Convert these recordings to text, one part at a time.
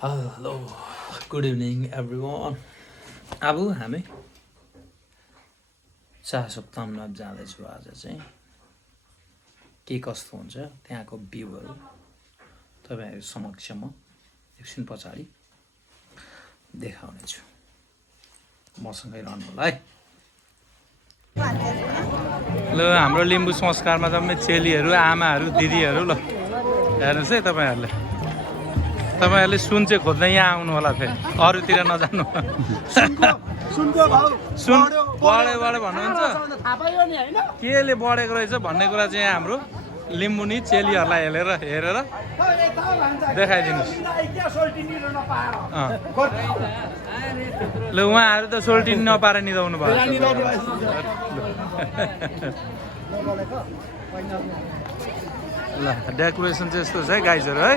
Hello good evening everyone. अब हामी चासोकताममा जाँदैछौँ। आज चाहिँ के कस्तो हुन्छ त्यहाँको भ्यूहरू तपाईँहरू समक्षमा एकछिन पछाडि देखाउनेछु। मसँगै रहनु होला है। ल हाम्रो लिम्बू संस्कारमा जम्मै चेलीहरू आमाहरू दिदीहरू ल हेर्नुहोस् है। तपाईँहरूले सुन चाहिँ खोज्दै यहाँ आउनु होला, फेरि अरूतिर नजानु। सुन बढ्यो भन्नुहुन्छ, केले बढेको रहेछ भन्ने कुरा चाहिँ हाम्रो लिम्बू नि चेलीहरूलाई हेरेर देखाइदिनुहोस्। ल उहाँहरू त सोल्टिनी नपाएर निदाउनु भयो। ल डेकोरेसन चाहिँ यस्तो छ है गाइजहरू है।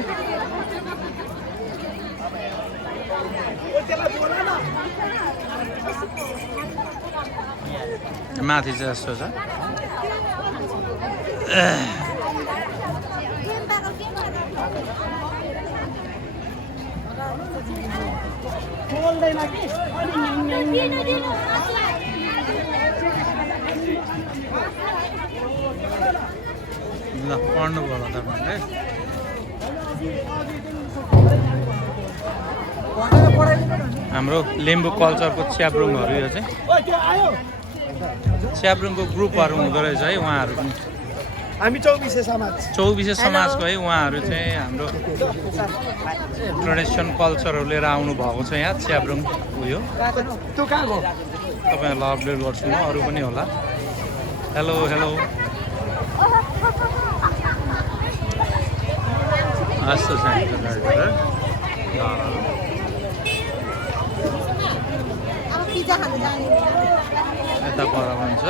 माथि चाहिँ यस्तो छ। ल पढ्नु पर्यो तपाईँहरूले। हाम्रो लिम्बू कल्चरको च्याब्रुङहरू यो चाहिँ च्याब्रुङको ग्रुपहरू हुँदो रहेछ है। उहाँहरू पनि हामी चौबिसे समाजको है। उहाँहरू चाहिँ हाम्रो ट्रेडिसन कल्चरहरू लिएर आउनु भएको छ यहाँ च्याब्रुङ उयो। तपाईँहरूलाई अपडेट गर्छु म, अरू पनि होला। हेलो हेलो यस्तो छ यता पर हुन्छ।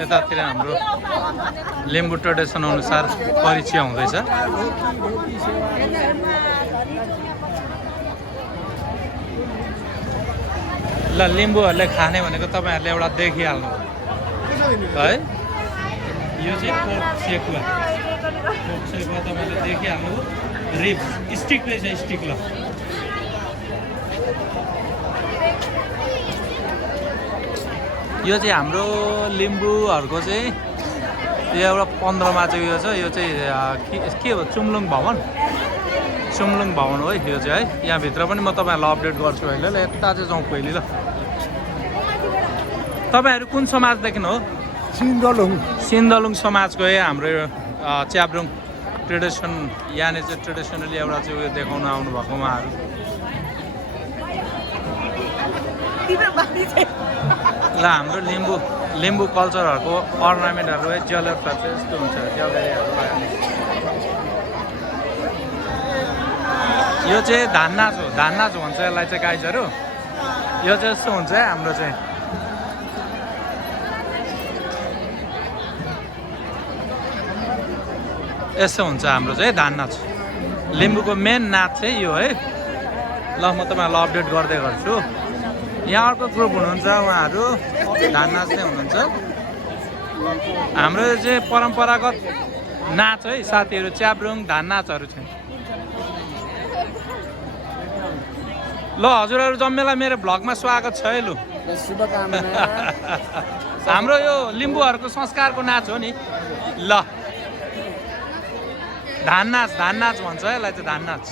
यतातिर हाम्रो लिम्बू ट्रेडिसन अनुसार परिचय हुँदैछ। ल लिम्बूहरूले खाने भनेको तपाईँहरूले एउटा देखिहाल्नु है। यो चाहिँ पोर्क सेकुवा तपाईँले देखिहाल्नु। रिब्स स्टिक रहेछ, स्टिक। ल यो चाहिँ हाम्रो लिम्बूहरूको चाहिँ यो एउटा 15मा चाहिँ यो छ। यो चाहिँ के हो चुम्लुङ भवन हो है यो चाहिँ है। यहाँभित्र पनि म तपाईँहरूलाई अपडेट गर्छु अहिले। ल यता चाहिँ जाउँ पहिले। ल तपाईँहरू कुन समाजदेखि हो? सिन्धलुङ समाजको है हाम्रो च्याब्रुङ ट्रेडिसन। यहाँनिर चाहिँ ट्रेडिसनली एउटा चाहिँ उयो देखाउन आउनुभएको उहाँहरू। ल हाम्रो लिम्बू कल्चरहरूको अर्नामेन्टहरू है, ज्वेलर्सहरू चाहिँ यस्तो हुन्छ। ज्वेलरीहरू यो चाहिँ धान नाच भन्छ यसलाई चाहिँ गाइजहरू। यो चाहिँ यस्तो हुन्छ है हाम्रो चाहिँ। यस्तो हुन्छ हाम्रो चाहिँ धान नाच। लिम्बूको मेन नाच चाहिँ यो है। ल म तपाईँहरूलाई अपडेट गर्दै गर्छु। यहाँ अर्को ग्रुप हुनुहुन्छ, उहाँहरू धान नाच्दै हुनुहुन्छ। हाम्रो चाहिँ परम्परागत नाच है साथीहरू, च्याब्रुङ धान नाचहरू चाहिँ। ल हजुरहरू जम्मेलाई मेरो भ्लगमा स्वागत छ है। लु हाम्रो यो लिम्बूहरूको संस्कारको नाच हो नि। ल धान नाच भन्छ यसलाई चाहिँ, धान नाच।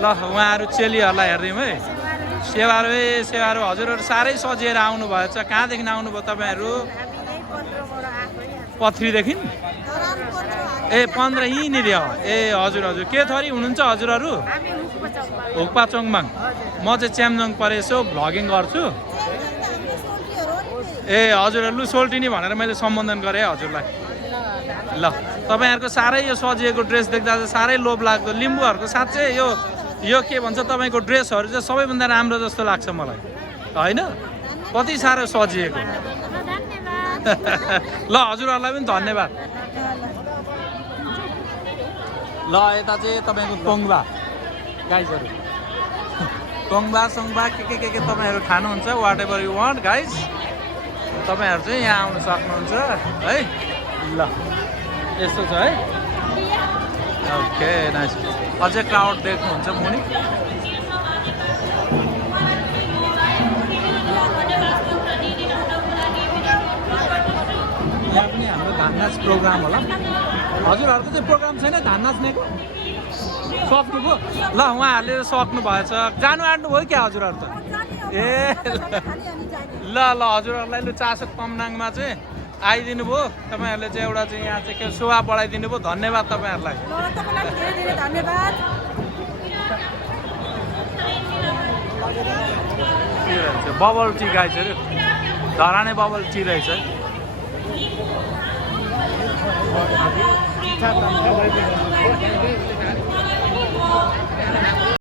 ल उहाँहरू चेलीहरूलाई हेरिदिउँ है। सेवारो हजुरहरू साह्रै सजिएर आउनु भएछ। कहाँदेखि आउनुभयो तपाईँहरू? पथरीदेखि? ए 15 यहीँनिर हो। ए हजुर के थरी हुनुहुन्छ हजुरहरू? हुक्पा चोङमाङ। म चाहिँ च्याम्जोङ परेछु, भ्लगिङ गर्छु। ए हजुर लु सोल्टिनी भनेर मैले सम्बोधन गरेँ हजुरलाई। ल तपाईँहरूको साह्रै यो सजिएको ड्रेस देख्दा चाहिँ साह्रै लोभ लाग्दो। लिम्बूहरूको साँच्चै यो के भन्छ तपाईँको ड्रेसहरू चाहिँ सबैभन्दा राम्रो जस्तो लाग्छ मलाई होइन। कति साह्रो सजिएको। ल हजुरहरूलाई पनि धन्यवाद। ल यता चाहिँ तपाईँको तोङ्बा गाइजहरू। तोङ्बा के तपाईँहरू खानुहुन्छ whatever you want guys. तपाईँहरू चाहिँ यहाँ आउनु सक्नुहुन्छ है ल यस्तो छ है ओके नाइस अझै क्राउड देख्नुहुन्छ मुनि यहाँ पनि हाम्रो धान नाच प्रोग्राम होला हजुरहरूको चाहिँ प्रोग्राम छैन धान नाच्नेको सक्नुभयो ल उहाँहरूले सक्नु भएछ जानु आँट्नुभयो क्या हजुरहरू त ए ल ल हजुरहरूलाई लु चासो कमनाङमा चाहिँ आइदिनु भयो तपाईँहरूले चाहिँ एउटा चाहिँ यहाँ चाहिँ के शोभा बढाइदिनु भयो धन्यवाद तपाईँहरूलाई धन्यवाद बबल टी गाइस अरे धराने बबल टी रहेछ है